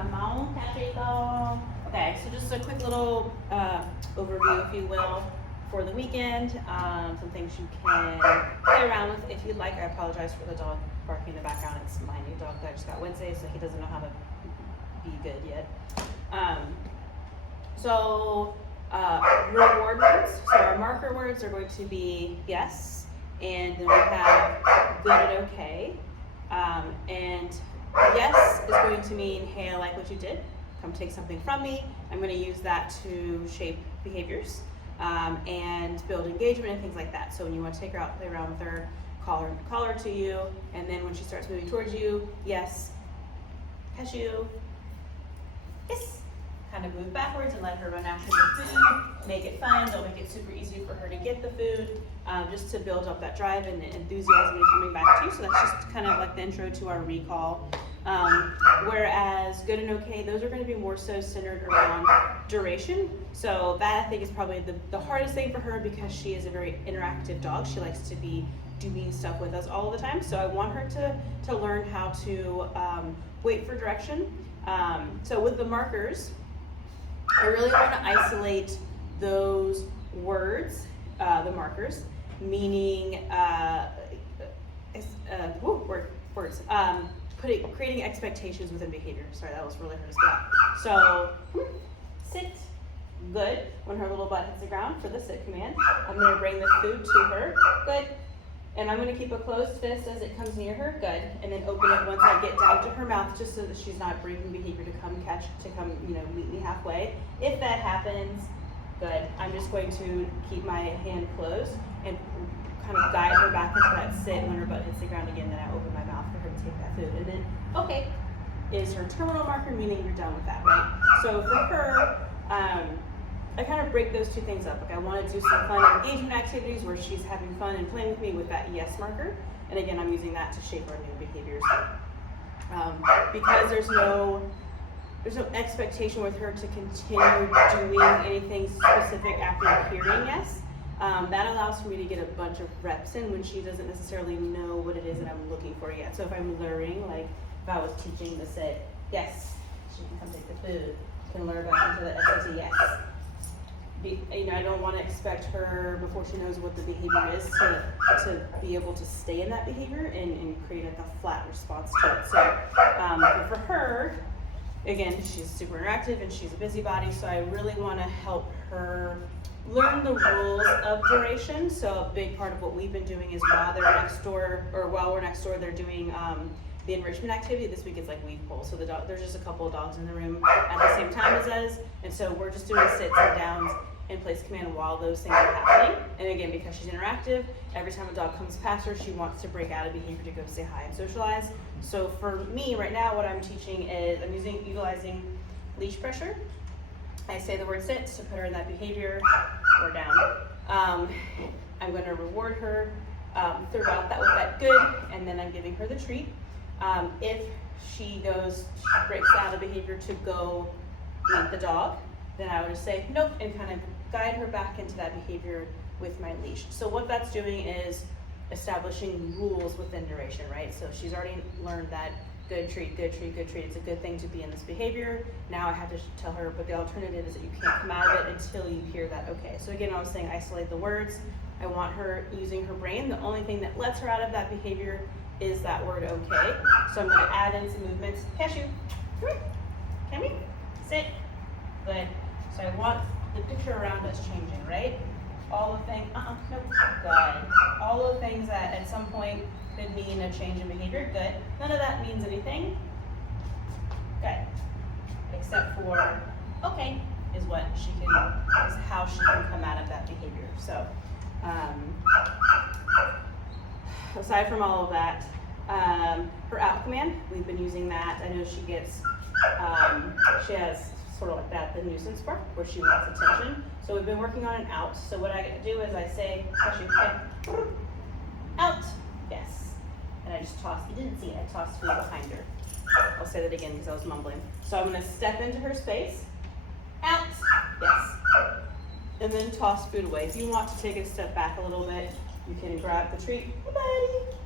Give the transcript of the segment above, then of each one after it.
Come on, Patrico. Okay, so just a quick little overview, if you will, for the weekend. Some things you can play around with if you'd like. I apologize for the dog barking in the background. It's my new dog that I just got Wednesday, so he doesn't know how to be good yet. Reward words. So our marker words are going to be yes, and then we have good and okay. And yes is going to mean, hey, I like what you did. Come take something from me. I'm going to use that to shape behaviors and build engagement and things like that. So when you want to take her out, play around with her, call her to you, and then when she starts moving towards you, yes, cashew, yes. Kind of move backwards and let her run after the food. Make it fun. Don't make it super easy for her to get the food, just to build up that drive and enthusiasm and coming back to you. So that's just kind of like the intro to our recall. Whereas good and okay, those are going to be more so centered around duration. So that I think is probably the hardest thing for her because she is a very interactive dog. She likes to be doing stuff with us all the time. So I want her to learn how to wait for direction. So with the markers, I really want to isolate those words, the markers, meaning words. Creating expectations within behavior. Sorry, that was really hard to spell. So sit, good. When her little butt hits the ground for the sit command, I'm going to bring the food to her, good. And I'm going to keep a closed fist as it comes near her, good. And then open it once I get down to her mouth, just so that she's not breaking behavior to come meet me halfway. If that happens, good. I'm just going to keep my hand closed and kind of guide her back into that sit. When her butt hits the ground again, then I open my mouth for her to take that food. And then, okay, is her terminal marker, meaning you're done with that, right? So for her, I kind of break those two things up. Like I want to do some fun engagement activities where she's having fun and playing with me with that yes marker. And again, I'm using that to shape our new behaviors. Because there's no expectation with her to continue doing anything specific after hearing yes. That allows for me to get a bunch of reps in when she doesn't necessarily know what it is that I'm looking for yet. So if I'm luring, like if I was teaching to say yes, she can come take the food, can lure back into the SAT yes. I don't want to expect her before she knows what the behavior is to be able to stay in that behavior and create like a flat response to it. So but for her, again, she's super interactive and she's a busybody, so I really want to help her learn the rules of duration. So a big part of what we've been doing is while we're next door, they're doing the enrichment activity. This week it's like weave pull. So there's just a couple of dogs in the room at the same time as us, and so we're just doing sits and downs and place command while those things are happening. And again, because she's interactive, every time a dog comes past her, she wants to break out of behavior to go say hi and socialize. So for me right now, what I'm teaching is I'm utilizing leash pressure. I say the word sit to put her in that behavior or down. I'm going to reward her throughout that with that good, and then I'm giving her the treat. If she breaks out of behavior to go meet the dog, then I would just say nope and kind of guide her back into that behavior with my leash. So what that's doing is establishing rules within duration, right? So she's already learned that good treat, good treat, good treat. It's a good thing to be in this behavior. Now I have to tell her, but the alternative is that you can't come out of it until you hear that okay. So again, I was saying isolate the words. I want her using her brain. The only thing that lets her out of that behavior is that word okay. So I'm going to add in some movements. Cashew, come here, sit, good. So I want the picture around us changing, right? All the things, nope, good. All the things that at some point could mean a change in behavior, good. None of that means anything, good. Except for, okay, is how she can come out of that behavior. So, aside from all of that, her out command, we've been using that. I know she has sort of like that, the nuisance bark, where she wants attention. So we've been working on an out. So what I do is I say, out, yes. And I just toss, you didn't see it, I tossed food behind her. I'll say that again because I was mumbling. So I'm gonna step into her space, out, yes. And then toss food away. If you want to take a step back a little bit, you can grab the treat, hey buddy,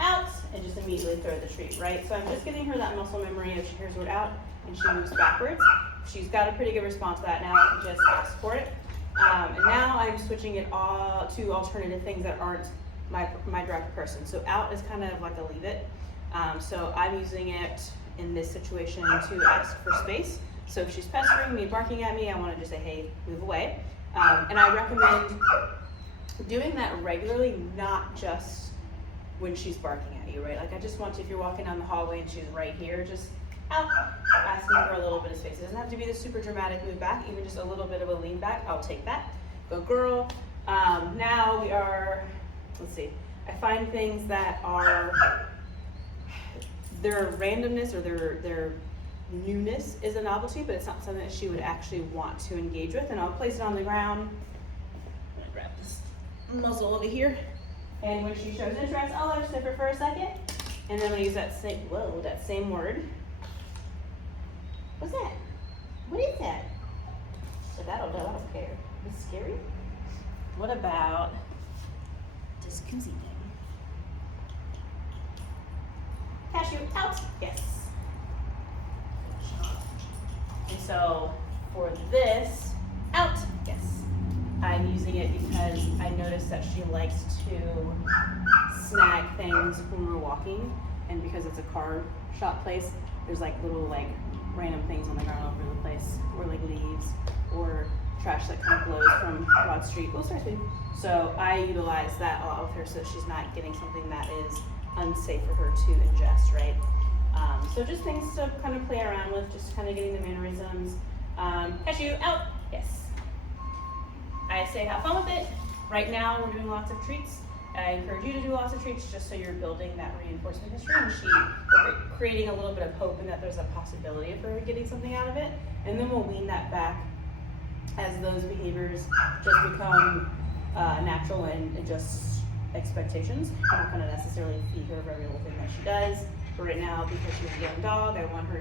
out, and just immediately throw the treat, right? So I'm just getting her that muscle memory. If she hears the word out and she moves backwards, she's got a pretty good response to that. Now I can just ask for it. And now I'm switching it all to alternative things that aren't my direct person. So out is kind of like a leave it. So I'm using it in this situation to ask for space. So if she's pestering me, barking at me, I want to just say, hey, move away. And I recommend doing that regularly, not just when she's barking at you, right? Like I just want to, if you're walking down the hallway and she's right here, just out, asking for a little bit of space. It doesn't have to be the super dramatic move back, even just a little bit of a lean back, I'll take that. Go girl. Now we are, let's see, I find things that are, their randomness or their newness is a novelty, but it's not something that she would actually want to engage with. And I'll place it on the ground. I'm gonna grab this muzzle over here. And when she shows interest, I'll let her sniff her for a second. And then I'm gonna use that same word. What's that? What is that? If I don't know, I don't care. Is it scary? What about this koozie thing? Cashew out, yes. And so for this, out, yes. I'm using it because I noticed that she likes to snag things when we're walking, and because it's a car shop place, there's like little like random things on the ground all over the place, or like leaves, or trash that kind of blows from Broad Street. Oh, sorry, sweetie. So I utilize that a lot with her so that she's not getting something that is unsafe for her to ingest, right? So just things to kind of play around with, just kind of getting the mannerisms. Cashew, out, yes. I say have fun with it. Right now we're doing lots of treats. I encourage you to do lots of treats just so you're building that reinforcement history, and we're creating a little bit of hope and that there's a possibility of her getting something out of it. And then we'll wean that back as those behaviors just become natural and just expectations. I'm not going to necessarily feed her every little thing that she does. But right now, because she's a young dog, I want her